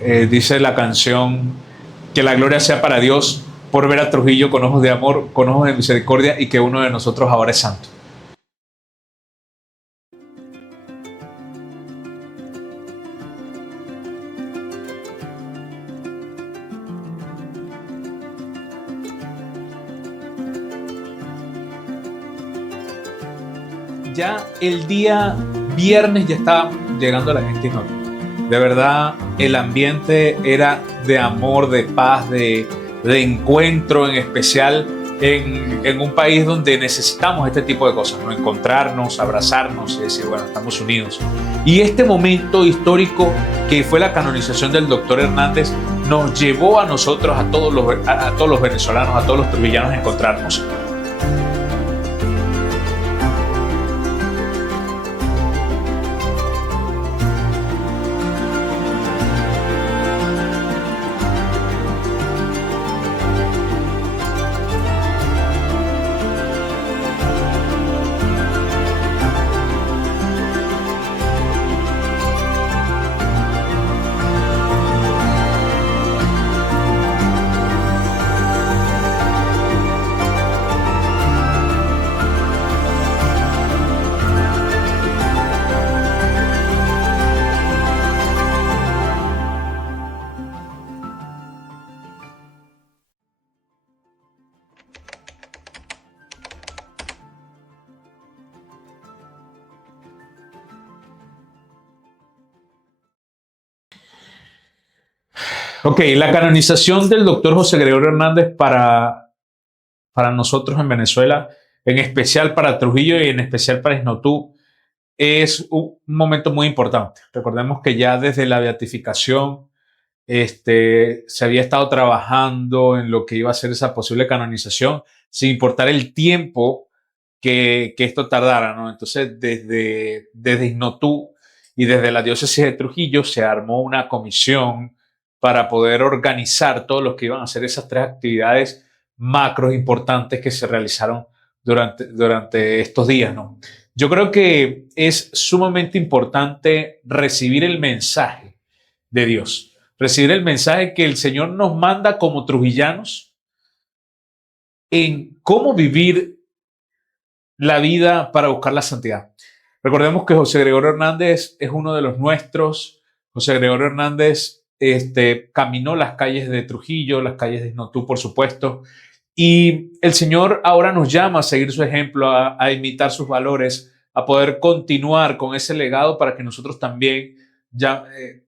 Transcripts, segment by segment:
Dice la canción que la gloria sea para Dios por ver a Trujillo con ojos de amor, con ojos de misericordia y que uno de nosotros ahora es santo. Ya el día viernes ya estaba llegando la gente y no. De verdad, el ambiente era de amor, de paz, de encuentro, en especial en un país donde necesitamos este tipo de cosas, ¿no? Encontrarnos, abrazarnos y decir, bueno, estamos unidos. Y este momento histórico que fue la canonización del doctor Hernández nos llevó a nosotros, a todos los venezolanos, a todos los trujillanos a encontrarnos. Ok, la canonización del doctor José Gregorio Hernández para nosotros en Venezuela, en especial para Trujillo y en especial para Isnotú, es un momento muy importante. Recordemos que ya desde la beatificación se había estado trabajando en lo que iba a ser esa posible canonización, sin importar el tiempo que esto tardara, ¿no? Entonces, desde Isnotú y desde la diócesis de Trujillo se armó una comisión para poder organizar todos los que iban a hacer esas tres actividades macros importantes que se realizaron durante estos días, ¿no? Yo creo que es sumamente importante recibir el mensaje de Dios, recibir el mensaje que el Señor nos manda como trujillanos en cómo vivir la vida para buscar la santidad. Recordemos que José Gregorio Hernández es uno de los nuestros. José Gregorio Hernández caminó las calles de Trujillo, las calles de Isnotú, por supuesto, y el Señor ahora nos llama a seguir su ejemplo, a imitar sus valores, a poder continuar con ese legado para que nosotros también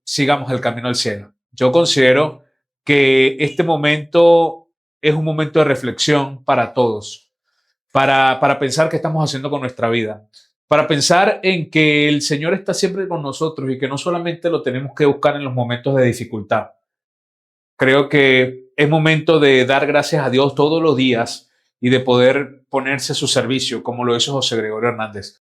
sigamos el camino al cielo. Yo considero que este momento es un momento de reflexión para todos, para pensar qué estamos haciendo con nuestra vida, para pensar en que el Señor está siempre con nosotros y que no solamente lo tenemos que buscar en los momentos de dificultad. Creo que es momento de dar gracias a Dios todos los días y de poder ponerse a su servicio, como lo hizo José Gregorio Hernández.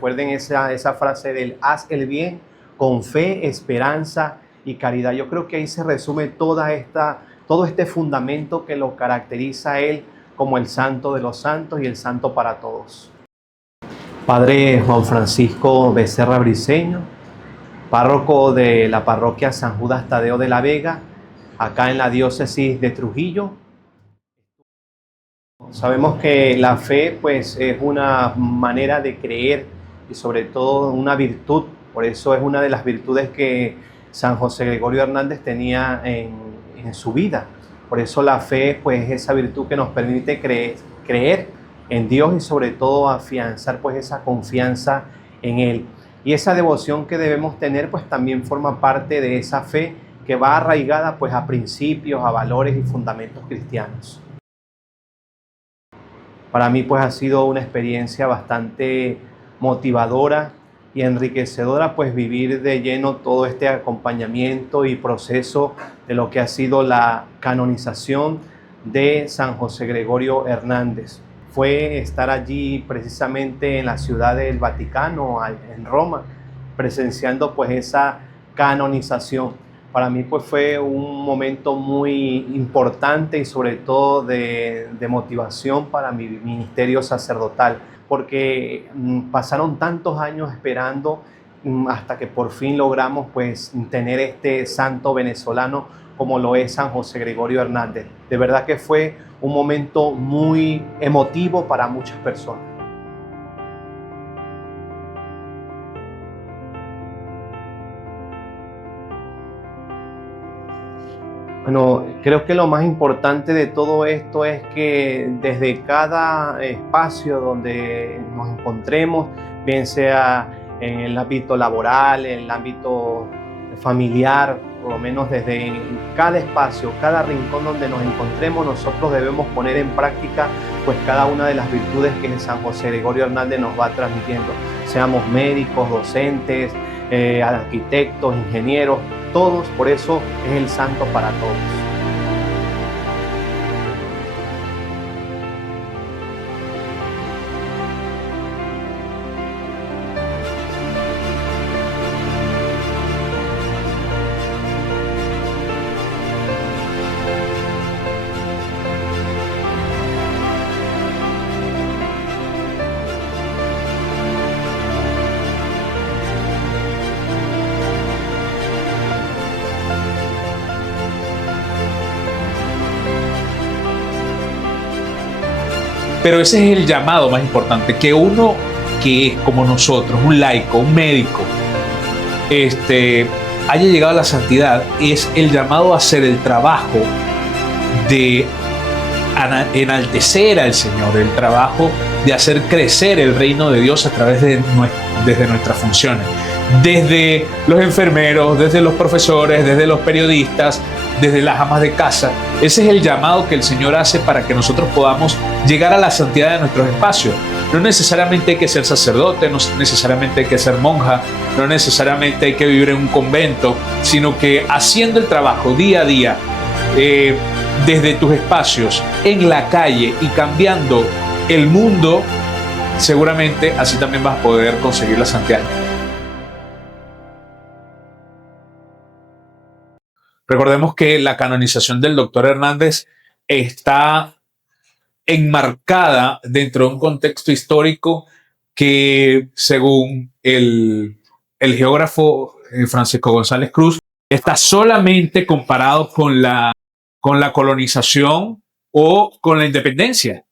recuerden esa frase del haz el bien con fe, esperanza y caridad. Yo creo que ahí se resume todo este fundamento que lo caracteriza a él como el santo de los santos y el santo para todos. Padre Juan Francisco Becerra Briceño, párroco de la parroquia San Judas Tadeo de la Vega, acá en la diócesis de Trujillo. Sabemos que la fe pues es una manera de creer y sobre todo una virtud, por eso es una de las virtudes que San José Gregorio Hernández tenía en su vida. Por eso la fe pues es esa virtud que nos permite creer en Dios y sobre todo afianzar pues esa confianza en Él. Y esa devoción que debemos tener pues también forma parte de esa fe que va arraigada pues a principios, a valores y fundamentos cristianos. Para mí pues ha sido una experiencia bastante motivadora y enriquecedora pues vivir de lleno todo este acompañamiento y proceso de lo que ha sido la canonización de San José Gregorio Hernández. Fue estar allí precisamente en la ciudad del Vaticano, en Roma, presenciando pues esa canonización. Para mí pues fue un momento muy importante y sobre todo de motivación para mi ministerio sacerdotal, porque pasaron tantos años esperando hasta que por fin logramos pues tener este santo venezolano como lo es San José Gregorio Hernández. De verdad que fue un momento muy emotivo para muchas personas. Bueno, creo que lo más importante de todo esto es que desde cada espacio donde nos encontremos, bien sea en el ámbito laboral, en el ámbito familiar, por lo menos desde cada espacio, cada rincón donde nos encontremos, nosotros debemos poner en práctica pues cada una de las virtudes que San José Gregorio Hernández nos va transmitiendo. Seamos médicos, docentes, arquitectos, ingenieros, todos, por eso es el santo para todos. Pero ese es el llamado más importante, que uno que es como nosotros, un laico, un médico, haya llegado a la santidad, es el llamado a hacer el trabajo de enaltecer al Señor, el trabajo de hacer crecer el reino de Dios a través de desde nuestras funciones, desde los enfermeros, desde los profesores, desde los periodistas, desde las amas de casa. Ese es el llamado que el Señor hace para que nosotros podamos llegar a la santidad de nuestros espacios. No necesariamente hay que ser sacerdote, no necesariamente hay que ser monja, no necesariamente hay que vivir en un convento, sino que haciendo el trabajo día a día, desde tus espacios, en la calle y cambiando el mundo, seguramente así también vas a poder conseguir la santidad. Recordemos que la canonización del doctor Hernández está enmarcada dentro de un contexto histórico que, según el geógrafo Francisco González Cruz, está solamente comparado con la colonización o con la independencia.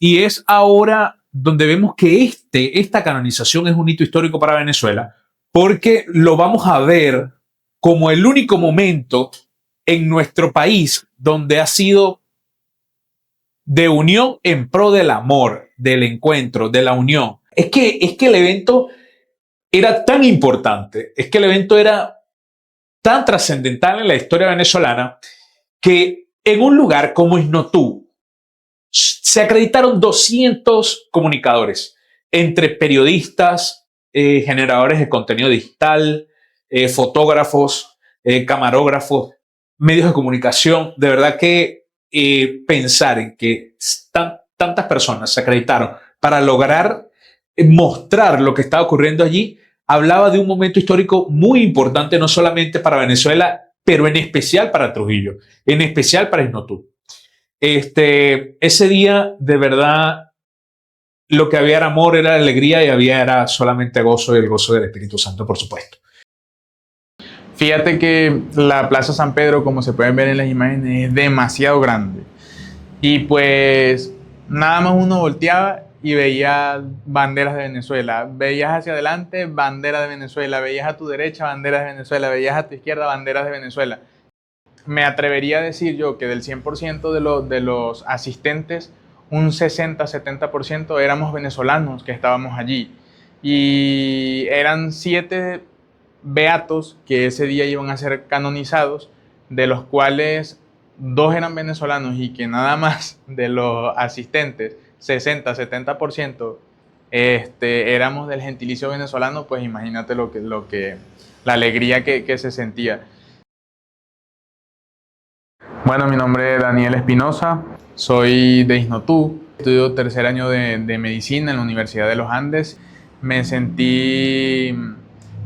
Y es ahora donde vemos que esta canonización es un hito histórico para Venezuela, porque lo vamos a ver como el único momento en nuestro país donde ha sido de unión en pro del amor, del encuentro, de la unión. Es que el evento era tan importante, es que el evento era tan trascendental en la historia venezolana que en un lugar como Isnotú se acreditaron 200 comunicadores entre periodistas, generadores de contenido digital, fotógrafos, camarógrafos, medios de comunicación. De verdad que pensar en que tantas personas se acreditaron para lograr mostrar lo que estaba ocurriendo allí, hablaba de un momento histórico muy importante, no solamente para Venezuela, pero en especial para Trujillo, en especial para Isnotú. Ese día, de verdad, lo que había era amor, era alegría y era solamente gozo y el gozo del Espíritu Santo, por supuesto. Fíjate que la Plaza San Pedro, como se pueden ver en las imágenes, es demasiado grande. Y pues nada más uno volteaba y veía banderas de Venezuela. Veías hacia adelante, bandera de Venezuela. Veías a tu derecha, banderas de Venezuela. Veías a tu izquierda, banderas de Venezuela. Me atrevería a decir yo que del 100% de los asistentes, un 60-70% éramos venezolanos que estábamos allí. Y eran 7 beatos que ese día iban a ser canonizados, de los cuales 2 eran venezolanos y que nada más de los asistentes, 60-70%, éramos del gentilicio venezolano. Pues imagínate la alegría que se sentía. Bueno, mi nombre es Daniel Espinosa, soy de Isnotú, estudio tercer año de medicina en la Universidad de los Andes. Me sentí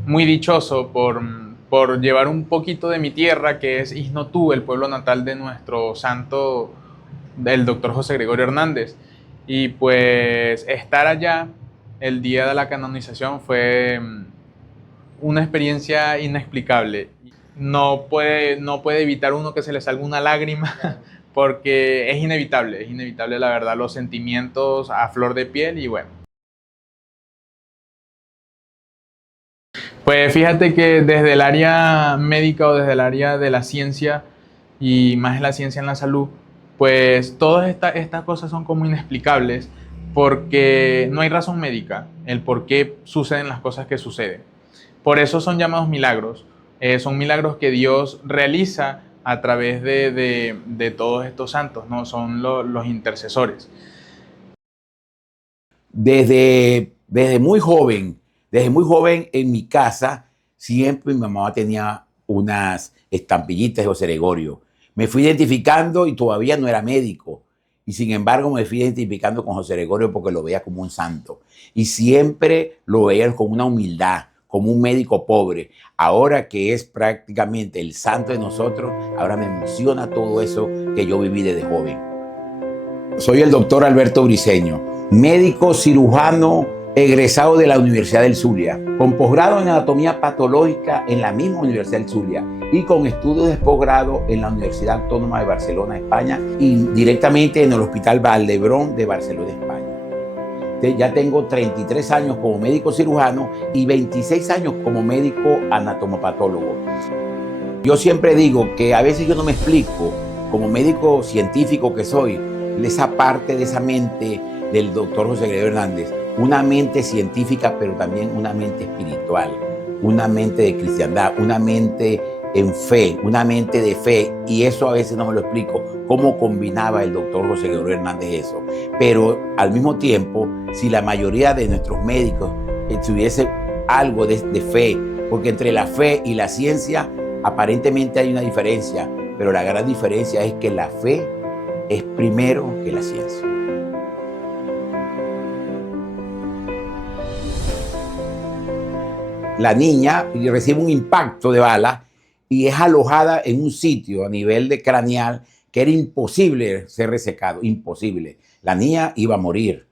muy dichoso por llevar un poquito de mi tierra, que es Isnotú, el pueblo natal de nuestro santo, el doctor José Gregorio Hernández. Y pues estar allá el día de la canonización fue una experiencia inexplicable. No puede evitar uno que se le salga una lágrima porque es inevitable la verdad, los sentimientos a flor de piel. Y bueno, pues fíjate que desde el área médica o desde el área de la ciencia, y más en la ciencia en la salud, pues todas estas cosas son como inexplicables porque no hay razón médica el por qué suceden las cosas que suceden. Por eso son llamados milagros. Son milagros que Dios realiza a través de todos estos santos, ¿no? Son los intercesores. Desde muy joven en mi casa, siempre mi mamá tenía unas estampillitas de José Gregorio. Me fui identificando y todavía no era médico. Y sin embargo me fui identificando con José Gregorio porque lo veía como un santo. Y siempre lo veía con una humildad, como un médico pobre. Ahora que es prácticamente el santo de nosotros, ahora me emociona todo eso que yo viví desde joven. Soy el doctor Alberto Briceño, médico cirujano egresado de la Universidad del Zulia, con posgrado en anatomía patológica en la misma Universidad del Zulia y con estudios de posgrado en la Universidad Autónoma de Barcelona, España, y directamente en el Hospital Vall d'Hebron de Barcelona, España. Ya tengo 33 años como médico cirujano y 26 años como médico anatomopatólogo. Yo siempre digo que a veces yo no me explico, como médico científico que soy, esa parte de esa mente del doctor José Gregorio Hernández, una mente científica, pero también una mente espiritual, una mente de cristiandad, una mente en fe, una mente de fe, y eso a veces no me lo explico, cómo combinaba el doctor José Gregorio Hernández eso. Pero al mismo tiempo, si la mayoría de nuestros médicos tuviese algo de fe, porque entre la fe y la ciencia aparentemente hay una diferencia, pero la gran diferencia es que la fe es primero que la ciencia. La niña recibe un impacto de bala y es alojada en un sitio a nivel de craneal que era imposible ser resecado, imposible. La niña iba a morir.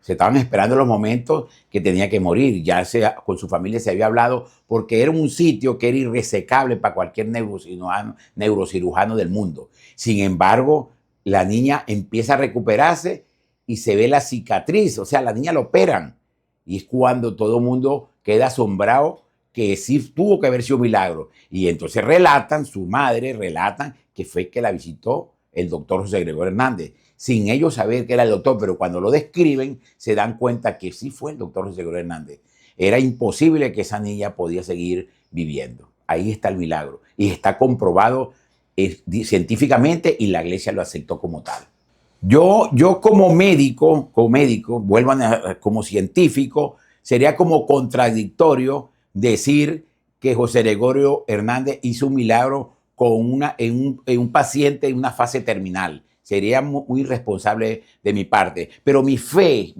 Se estaban esperando los momentos que tenía que morir. Ya con su familia se había hablado porque era un sitio que era irresecable para cualquier neurocirujano del mundo. Sin embargo, la niña empieza a recuperarse y se ve la cicatriz. O sea, la niña la operan. Y es cuando todo el mundo queda asombrado que sí tuvo que haber sido un milagro. Y entonces su madre relatan que fue que la visitó el doctor José Gregorio Hernández, sin ellos saber que era el doctor, pero cuando lo describen se dan cuenta que sí fue el doctor José Gregorio Hernández. Era imposible que esa niña podía seguir viviendo. Ahí está el milagro y está comprobado científicamente y la iglesia lo aceptó como tal. Yo como médico, como científico, sería como contradictorio decir que José Gregorio Hernández hizo un milagro en un paciente en una fase terminal. Sería muy irresponsable de mi parte. Pero mi fe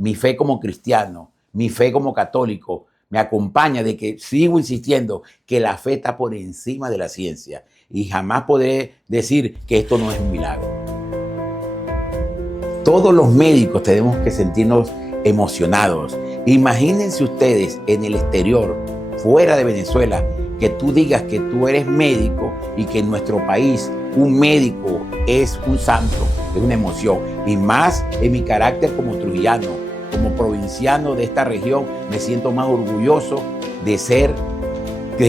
mi fe como cristiano, mi fe como católico, me acompaña de que sigo insistiendo que la fe está por encima de la ciencia y jamás podré decir que esto no es un milagro. Todos los médicos tenemos que sentirnos emocionados. Imagínense ustedes en el exterior, fuera de Venezuela, que tú digas que tú eres médico y que en nuestro país un médico es un santo, es una emoción. Y más en mi carácter como trujillano, como provinciano de esta región, me siento más orgulloso de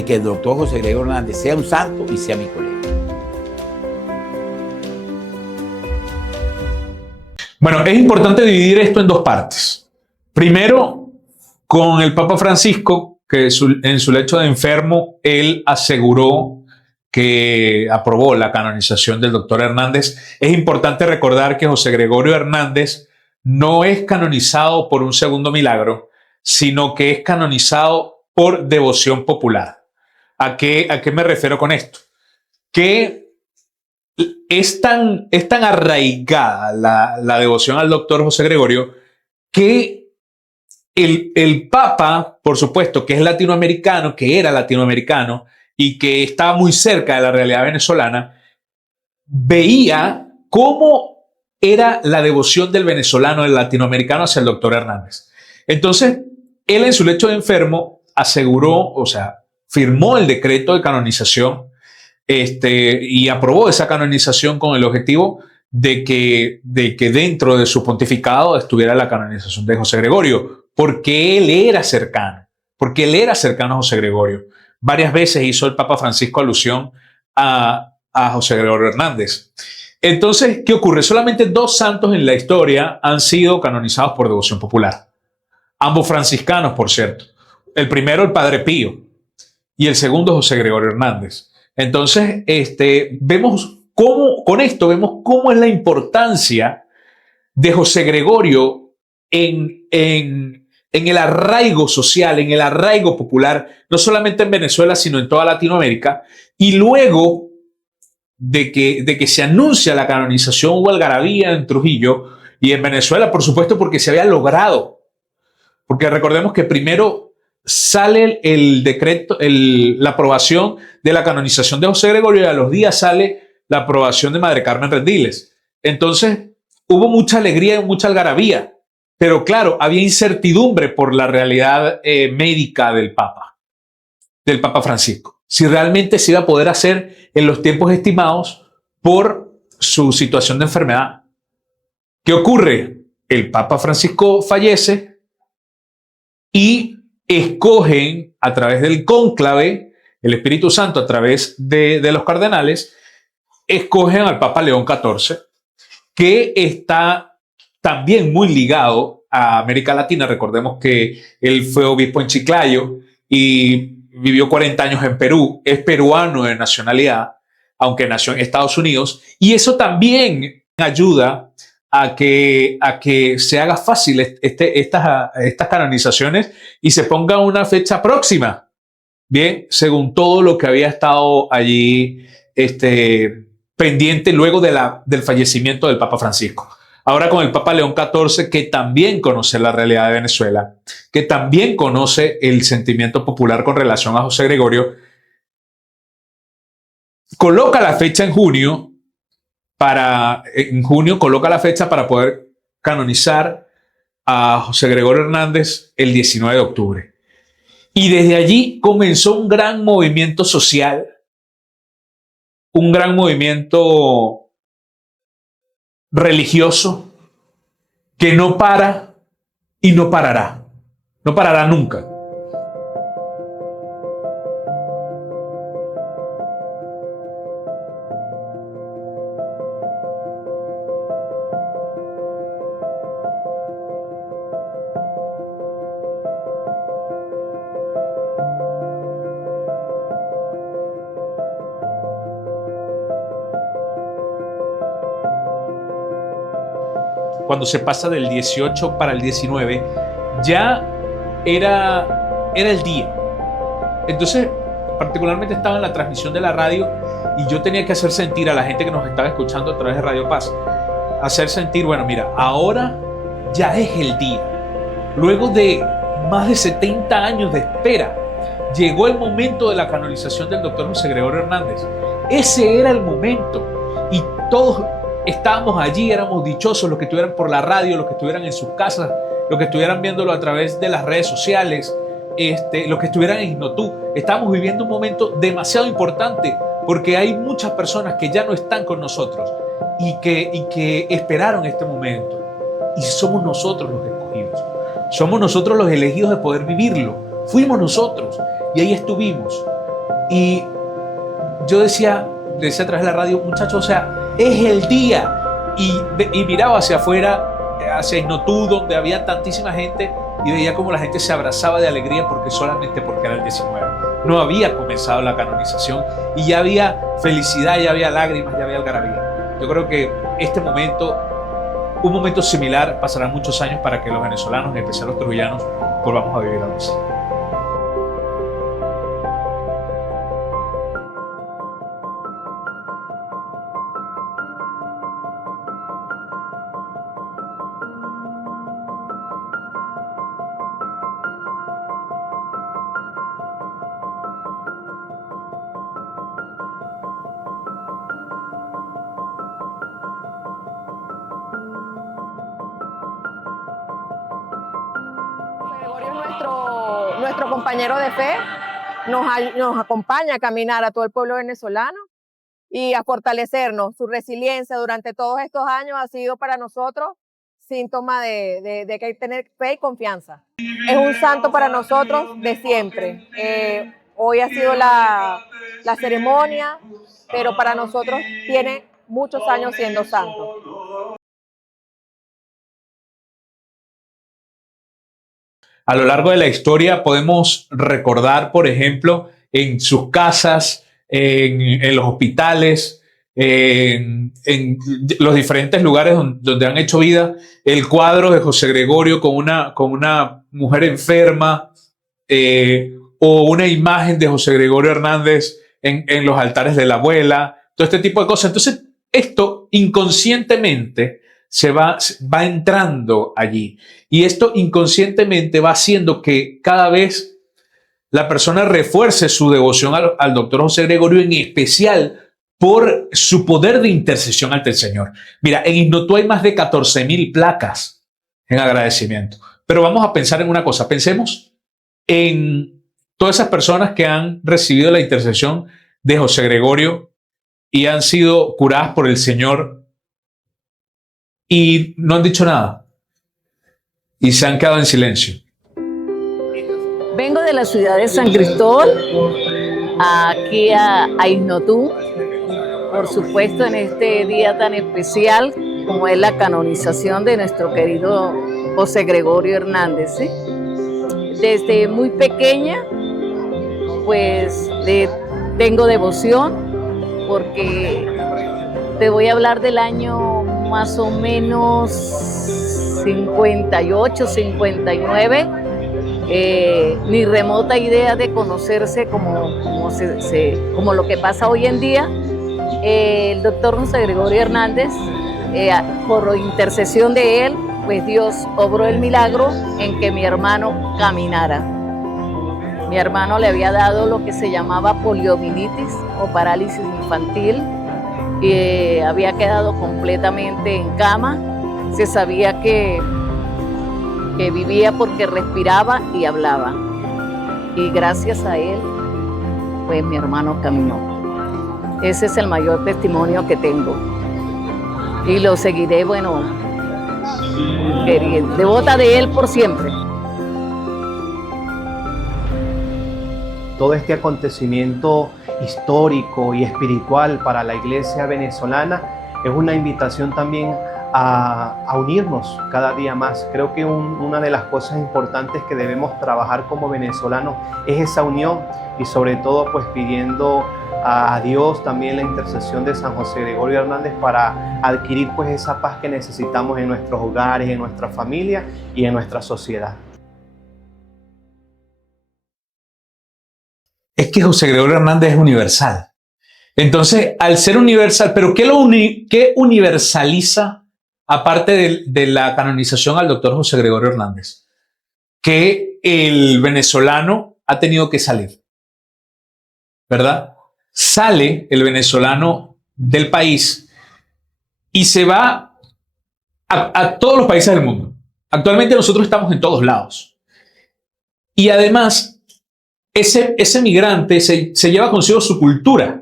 que el doctor José Gregorio Hernández sea un santo y sea mi colega. Bueno, es importante dividir esto en dos partes. Primero, con el Papa Francisco, que en su lecho de enfermo, él aseguró que aprobó la canonización del doctor Hernández. Es importante recordar que José Gregorio Hernández no es canonizado por un segundo milagro, sino que es canonizado por devoción popular. ¿A qué me refiero con esto? Que es tan arraigada la devoción al doctor José Gregorio que el Papa, por supuesto, que es latinoamericano, que era latinoamericano y que estaba muy cerca de la realidad venezolana, veía cómo era la devoción del venezolano, del latinoamericano hacia el doctor Hernández. Entonces, él en su lecho de enfermo aseguró, o sea, firmó el decreto de canonización y aprobó esa canonización con el objetivo de que dentro de su pontificado estuviera la canonización de José Gregorio, porque él era cercano a José Gregorio. Varias veces hizo el Papa Francisco alusión a José Gregorio Hernández. Entonces, ¿qué ocurre? Solamente 2 santos en la historia han sido canonizados por devoción popular. Ambos franciscanos, por cierto. El primero, el Padre Pío, y el segundo, José Gregorio Hernández. Entonces, vemos cómo es la importancia de José Gregorio en el arraigo social, en el arraigo popular, no solamente en Venezuela, sino en toda Latinoamérica. Y luego de que se anuncia la canonización, hubo algarabía en Trujillo y en Venezuela, por supuesto, porque se había logrado. Porque recordemos que primero sale el decreto, la aprobación de la canonización de José Gregorio y a los días sale la aprobación de Madre Carmen Rendiles. Entonces hubo mucha alegría y mucha algarabía, pero claro, había incertidumbre por la realidad médica del Papa Francisco, si realmente se iba a poder hacer en los tiempos estimados por su situación de enfermedad. ¿Qué ocurre? El Papa Francisco fallece y escogen a través del cónclave, el Espíritu Santo a través de los cardenales, escogen al Papa León XIV, que está también muy ligado a América Latina. Recordemos que él fue obispo en Chiclayo y vivió 40 años en Perú, es peruano de nacionalidad, aunque nació en Estados Unidos, y eso también ayuda a que se haga fácil estas canonizaciones y se ponga una fecha próxima, bien, según todo lo que había estado allí pendiente luego del fallecimiento del Papa Francisco. Ahora con el Papa León XIV, que también conoce la realidad de Venezuela, que también conoce el sentimiento popular con relación a José Gregorio, coloca la fecha en junio, coloca la fecha para poder canonizar a José Gregorio Hernández el 19 de octubre. Y desde allí comenzó un gran movimiento social, un gran movimiento religioso que no para y no parará nunca. Cuando se pasa del 18 para el 19, ya era el día. Entonces, particularmente estaba en la transmisión de la radio y yo tenía que hacer sentir a la gente que nos estaba escuchando a través de Radio Paz, hacer sentir, bueno, mira, ahora ya es el día. luego de más de 70 años de espera, llegó el momento de la canonización del doctor José Gregorio Hernández. Ese era el momento y todos estábamos allí, éramos dichosos, los que estuvieran por la radio, los que estuvieran en sus casas, los que estuvieran viéndolo a través de las redes sociales, los que estuvieran en Ignotú. Estábamos viviendo un momento demasiado importante porque hay muchas personas que ya no están con nosotros y que esperaron este momento. Y somos nosotros los escogidos. Somos nosotros los elegidos de poder vivirlo. Fuimos nosotros y ahí estuvimos. Y yo decía a través de la radio, muchachos, o sea, es el día. Y miraba hacia afuera, hacia Ignotú, donde había tantísima gente, y veía como la gente se abrazaba de alegría solamente porque era el 19. No había comenzado la canonización y ya había felicidad, ya había lágrimas, ya había algarabía. Yo creo que un momento similar, pasarán muchos años para que los venezolanos, en especial los trujillanos, volvamos a vivir algo así. Gregorio es nuestro compañero de fe, nos acompaña a caminar a todo el pueblo venezolano y a fortalecernos. Su resiliencia durante todos estos años ha sido para nosotros síntoma de que hay que tener fe y confianza. Es un santo para nosotros de siempre. Hoy ha sido la ceremonia, pero para nosotros tiene muchos años siendo santo. A lo largo de la historia podemos recordar, por ejemplo, en sus casas, en los hospitales, en los diferentes lugares donde han hecho vida, el cuadro de José Gregorio con una mujer enferma, o una imagen de José Gregorio Hernández en los altares de la abuela, todo este tipo de cosas. Entonces, esto inconscientemente va entrando allí. Y esto inconscientemente va haciendo que cada vez la persona refuerce su devoción al doctor José Gregorio, en especial por su poder de intercesión ante el Señor. Mira, en Ignotú hay más de 14,000 placas en agradecimiento. Pero vamos a pensar en una cosa. Pensemos en todas esas personas que han recibido la intercesión de José Gregorio y han sido curadas por el Señor y no han dicho nada y se han quedado en silencio. Vengo de la ciudad de San Cristóbal, aquí a Ignotú, por supuesto en este día tan especial como es la canonización de nuestro querido José Gregorio Hernández, ¿sí? Desde muy pequeña, pues le tengo devoción, porque te voy a hablar del año más o menos 58, 59, ni remota idea de conocerse como lo que pasa hoy en día. El doctor José Gregorio Hernández, por intercesión de él, pues Dios obró el milagro en que mi hermano caminara. Mi hermano le había dado lo que se llamaba poliomielitis o parálisis infantil, y había quedado completamente en cama. Se sabía que vivía porque respiraba y hablaba. Y gracias a él, pues mi hermano caminó. Ese es el mayor testimonio que tengo. Y lo seguiré, bueno, queriendo, devota de él por siempre. Todo este acontecimiento histórico y espiritual para la iglesia venezolana es una invitación también a unirnos cada día más. Creo que una de las cosas importantes que debemos trabajar como venezolanos es esa unión, y sobre todo pues pidiendo a Dios también la intercesión de San José Gregorio Hernández para adquirir pues esa paz que necesitamos en nuestros hogares, en nuestra familia y en nuestra sociedad. Es que José Gregorio Hernández es universal. Entonces, al ser universal, ¿pero qué universaliza aparte de la canonización al doctor José Gregorio Hernández? que el venezolano ha tenido que salir, ¿verdad? Sale el venezolano del país y se va a todos los países del mundo. Actualmente nosotros estamos en todos lados. Y además, ese migrante se lleva consigo su cultura.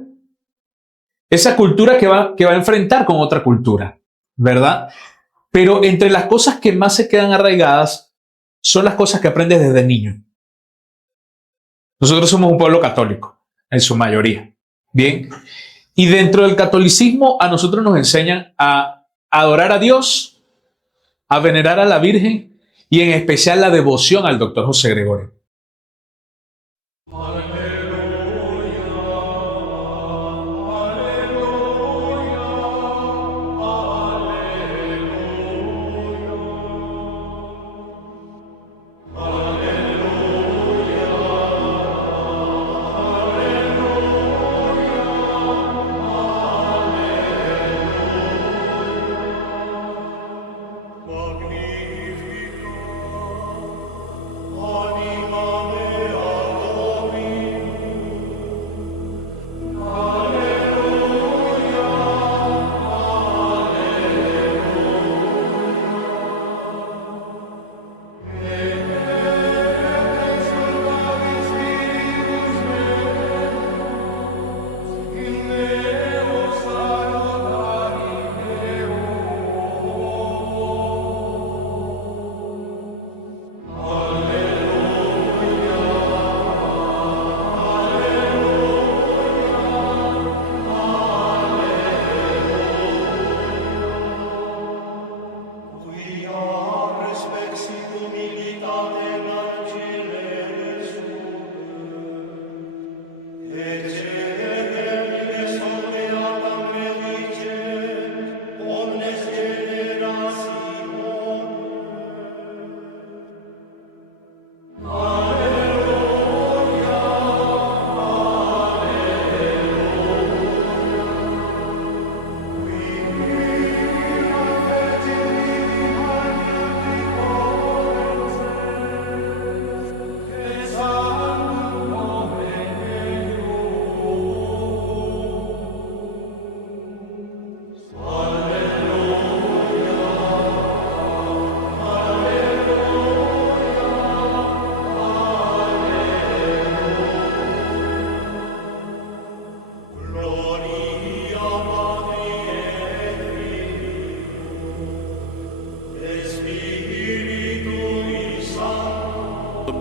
Esa cultura que va a enfrentar con otra cultura, ¿verdad? Pero entre las cosas que más se quedan arraigadas son las cosas que aprendes desde niño. Nosotros somos un pueblo católico, en su mayoría. Bien. Y dentro del catolicismo a nosotros nos enseñan a adorar a Dios, a venerar a la Virgen y en especial la devoción al doctor José Gregorio.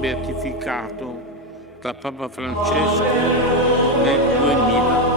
Beatificato da Papa Francesco nel 2021.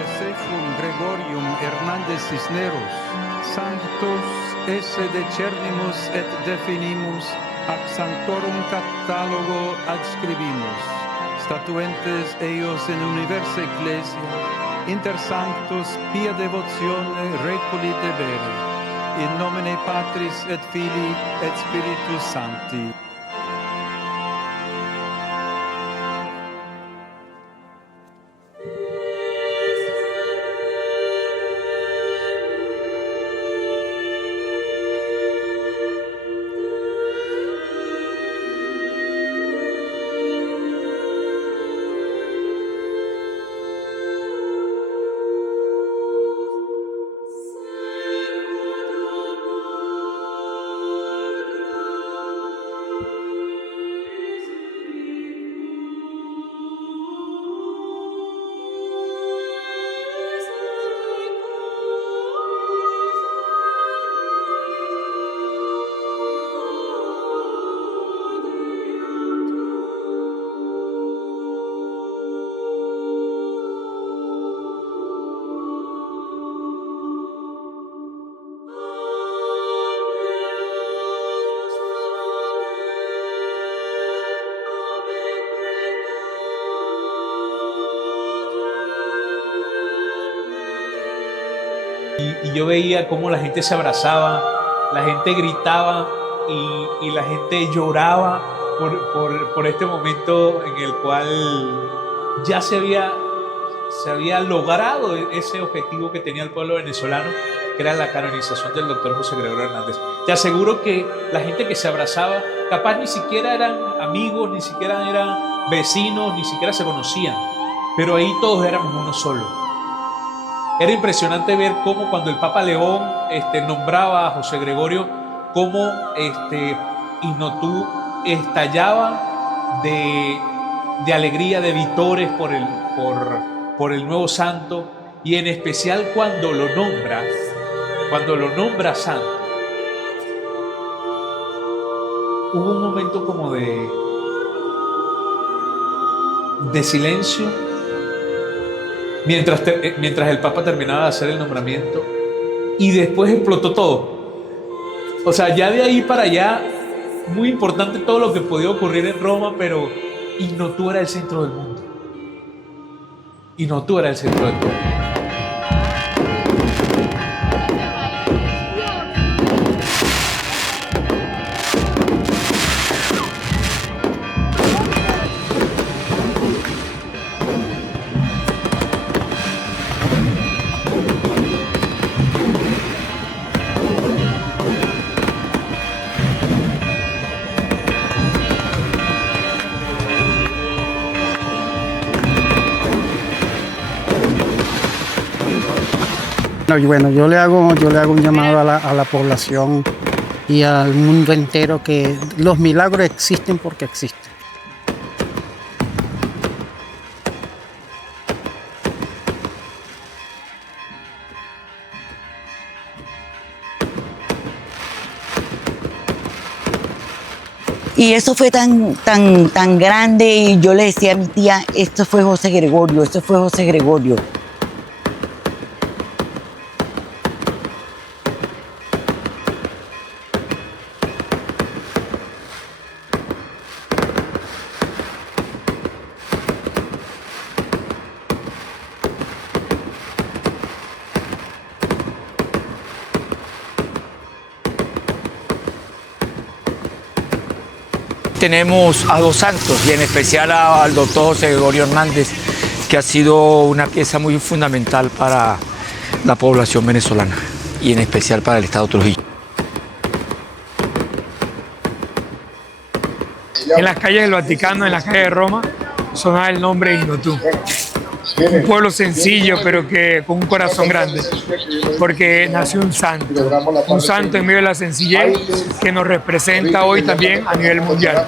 Josefum Gregorium Hernandez Cisneros, sanctos esse decernimus et definimus, ac sanctorum catalogo adscribimus, statuentes eios in universa ecclesia, inter sanctos pia devotione reculi debere, in nomine Patris et Filii et Spiritus Sancti. y yo veía cómo la gente se abrazaba, la gente gritaba y la gente lloraba por este momento en el cual ya se había logrado ese objetivo que tenía el pueblo venezolano, que era la canonización del doctor José Gregorio Hernández. Te aseguro que la gente que se abrazaba, capaz ni siquiera eran amigos, ni siquiera eran vecinos, ni siquiera se conocían, pero ahí todos éramos uno solo. Era impresionante ver cómo cuando el Papa León nombraba a José Gregorio, cómo Ignotú estallaba de alegría, de vitores por el nuevo santo, y en especial cuando lo nombra santo. Hubo un momento como de silencio mientras el Papa terminaba de hacer el nombramiento, y después explotó todo. O sea, ya de ahí para allá, muy importante todo lo que podía ocurrir en Roma, pero Ignotú era el centro del mundo. Ignotú era el centro del mundo. Bueno, yo le hago un llamado a la población y al mundo entero, que los milagros existen porque existen. Y eso fue tan grande, y yo le decía a mi tía, esto fue José Gregorio, esto fue José Gregorio. Tenemos a dos santos, y en especial al doctor José Gregorio Hernández, que ha sido una pieza muy fundamental para la población venezolana y en especial para el Estado Trujillo. En las calles del Vaticano, en las calles de Roma, sonaba el nombre de Ignotú. Un pueblo sencillo, pero que con un corazón grande, porque nació un santo en medio de la sencillez, que nos representa hoy también a nivel mundial.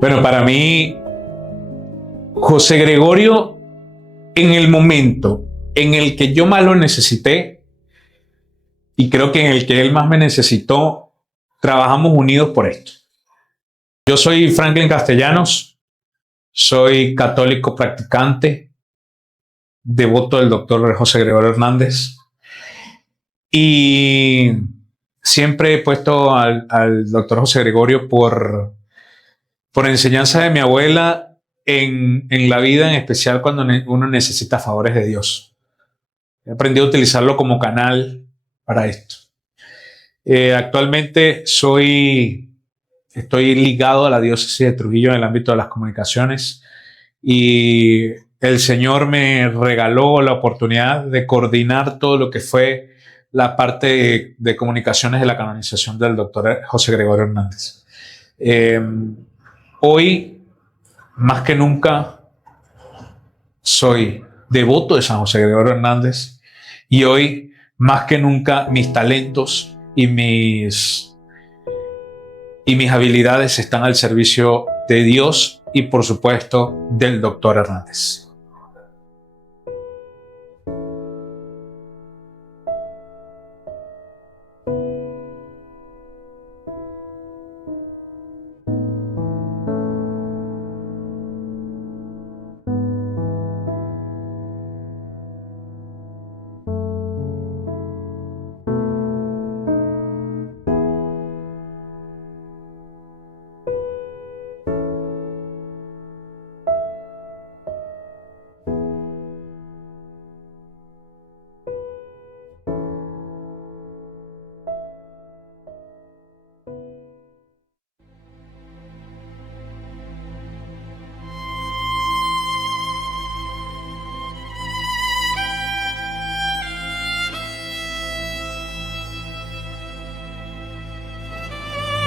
Bueno, para mí, José Gregorio, en el momento en el que yo más lo necesité, y creo que en el que él más me necesitó, trabajamos unidos por esto. Yo soy Franklin Castellanos, soy católico practicante, devoto del doctor José Gregorio Hernández, y siempre he puesto al doctor José Gregorio por enseñanza de mi abuela en la vida, en especial cuando uno necesita favores de Dios. He aprendido a utilizarlo como canal para esto. Actualmente estoy ligado a la diócesis de Trujillo en el ámbito de las comunicaciones, y el Señor me regaló la oportunidad de coordinar todo lo que fue la parte de comunicaciones de la canonización del doctor José Gregorio Hernández. Hoy, más que nunca, soy devoto de San José Gregorio Hernández, y hoy, más que nunca, mis talentos y mis habilidades están al servicio de Dios y, por supuesto, del doctor Hernández.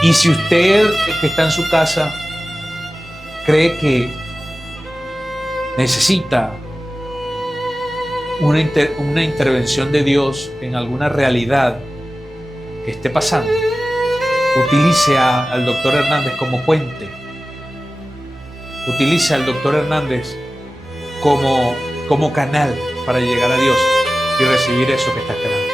Y si usted que está en su casa cree que necesita una intervención de Dios en alguna realidad que esté pasando, utilice al doctor Hernández como puente. Utilice al doctor Hernández como canal para llegar a Dios y recibir eso que está esperando.